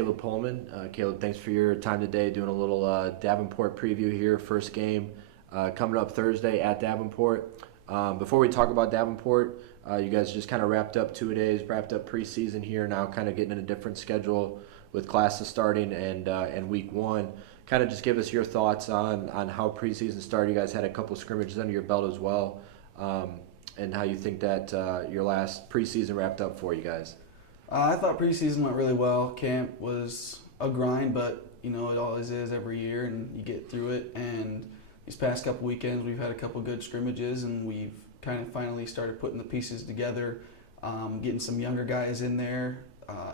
Kaleb Pohlman. Kaleb, thanks for your time today doing a little Davenport preview here. First game coming up Thursday at Davenport. Before we talk about Davenport, you guys just kind of wrapped up 2 days, wrapped up preseason here, now kind of getting in a different schedule with classes starting and week one. Kind of just give us your thoughts on how preseason started. You guys had a couple scrimmages under your belt as well, and how you think that your last preseason wrapped up for you guys. I thought preseason went really well. Camp was a grind, but it always is every year, and you get through it. And these past couple weekends, we've had a couple good scrimmages, and we've kind of finally started putting the pieces together, getting some younger guys in there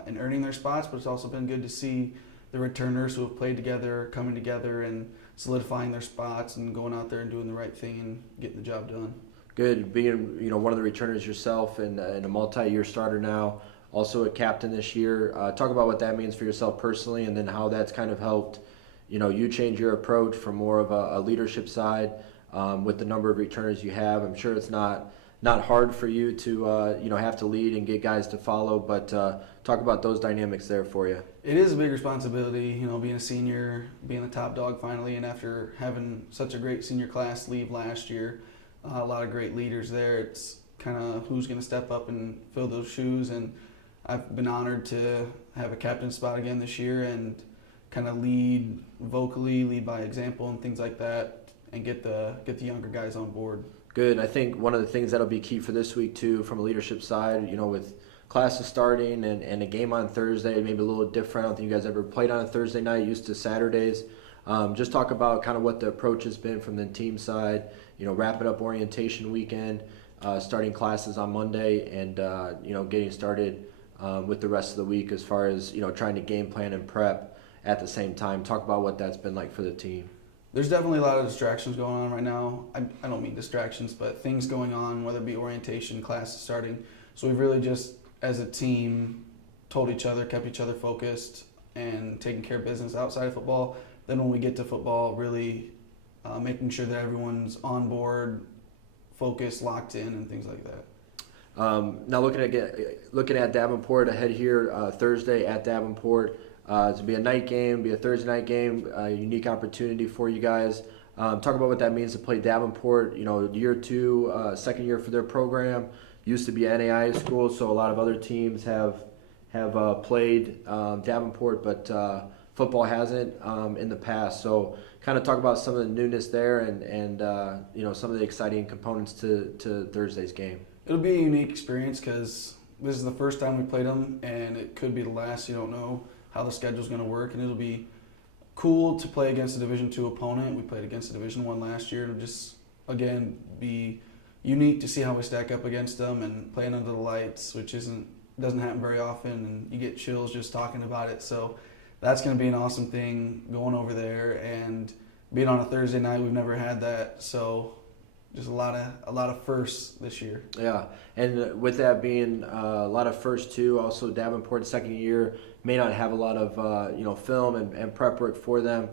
and earning their spots. But it's also been good to see the returners who have played together coming together and solidifying their spots and going out there and doing the right thing and getting the job done. Good, being one of the returners yourself and a multi-year starter now. Also a captain this year. Talk about what that means for yourself personally, and then how that's kind of helped, you change your approach from more of a leadership side with the number of returners you have. I'm sure it's not hard for you to have to lead and get guys to follow, but talk about those dynamics there for you. It is a big responsibility, being a senior, being the top dog finally, and after having such a great senior class leave last year, a lot of great leaders there. It's kind of who's going to step up and fill those shoes, and I've been honored to have a captain spot again this year and kind of lead vocally, lead by example and things like that, and get the younger guys on board. Good. I think one of the things that'll be key for this week too, from a leadership side, with classes starting and a game on Thursday, maybe a little different. I don't think you guys ever played on a Thursday night, used to Saturdays. Just talk about kind of what the approach has been from the team side, wrapping up orientation weekend, starting classes on Monday, and getting started with the rest of the week as far as trying to game plan and prep at the same time. Talk about what that's been like for the team. There's definitely a lot of distractions going on right now. I don't mean distractions, but things going on, whether it be orientation, classes starting. So we've really just, as a team, told each other, kept each other focused, and taking care of business outside of football. Then when we get to football, really making sure that everyone's on board, focused, locked in, and things like that. Now looking at Davenport ahead here Thursday at Davenport. It's to be a night game, be a Thursday night game, a unique opportunity for you guys. Talk about what that means to play Davenport. Year two, second year for their program. Used to be an NAIA school, so a lot of other teams have played Davenport, but football hasn't in the past. So kind of talk about some of the newness there and some of the exciting components to Thursday's game. It'll be a unique experience because this is the first time we played them, and it could be the last. You don't know how the schedule's going to work, and it'll be cool to play against a Division II opponent. We played against a Division I last year. It'll just, again, be unique to see how we stack up against them and playing under the lights, which doesn't happen very often, and you get chills just talking about it. So that's going to be an awesome thing going over there and being on a Thursday night. We've never had that, so just a lot of firsts this year. Yeah, and with that being a lot of firsts too, also Davenport's second year may not have a lot of film and prep work for them.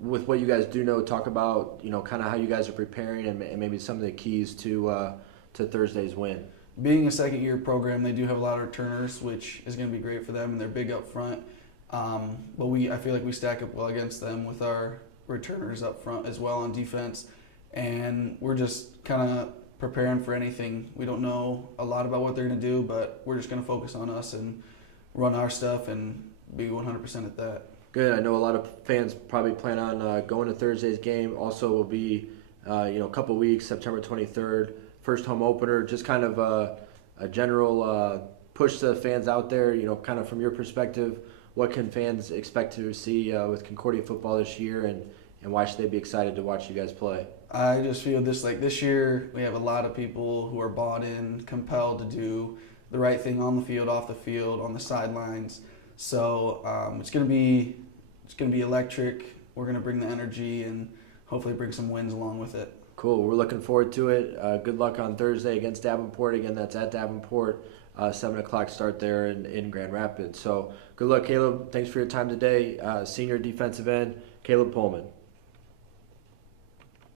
With what you guys do know, talk about kind of how you guys are preparing and maybe some of the keys to Thursday's win. Being a second year program, they do have a lot of returners, which is going to be great for them, and they're big up front. But I feel like we stack up well against them with our returners up front as well on defense. And we're just kind of preparing for anything. We don't know a lot about what they're going to do, but we're just going to focus on us and run our stuff and be 100% at that. Good. I know a lot of fans probably plan on going to Thursday's game. Also will be a couple weeks, September 23rd, first home opener. Just kind of a general push to the fans out there, kind of from your perspective, what can fans expect to see with Concordia football this year, and why should they be excited to watch you guys play? I just feel this year we have a lot of people who are bought in, compelled to do the right thing on the field, off the field, on the sidelines. So it's gonna be electric. We're gonna bring the energy and hopefully bring some wins along with it. Cool. We're looking forward to it. Good luck on Thursday against Davenport. Again, that's at Davenport. 7 o'clock start there in Grand Rapids. So good luck, Kaleb. Thanks for your time today. Senior defensive end, Kaleb Pohlman.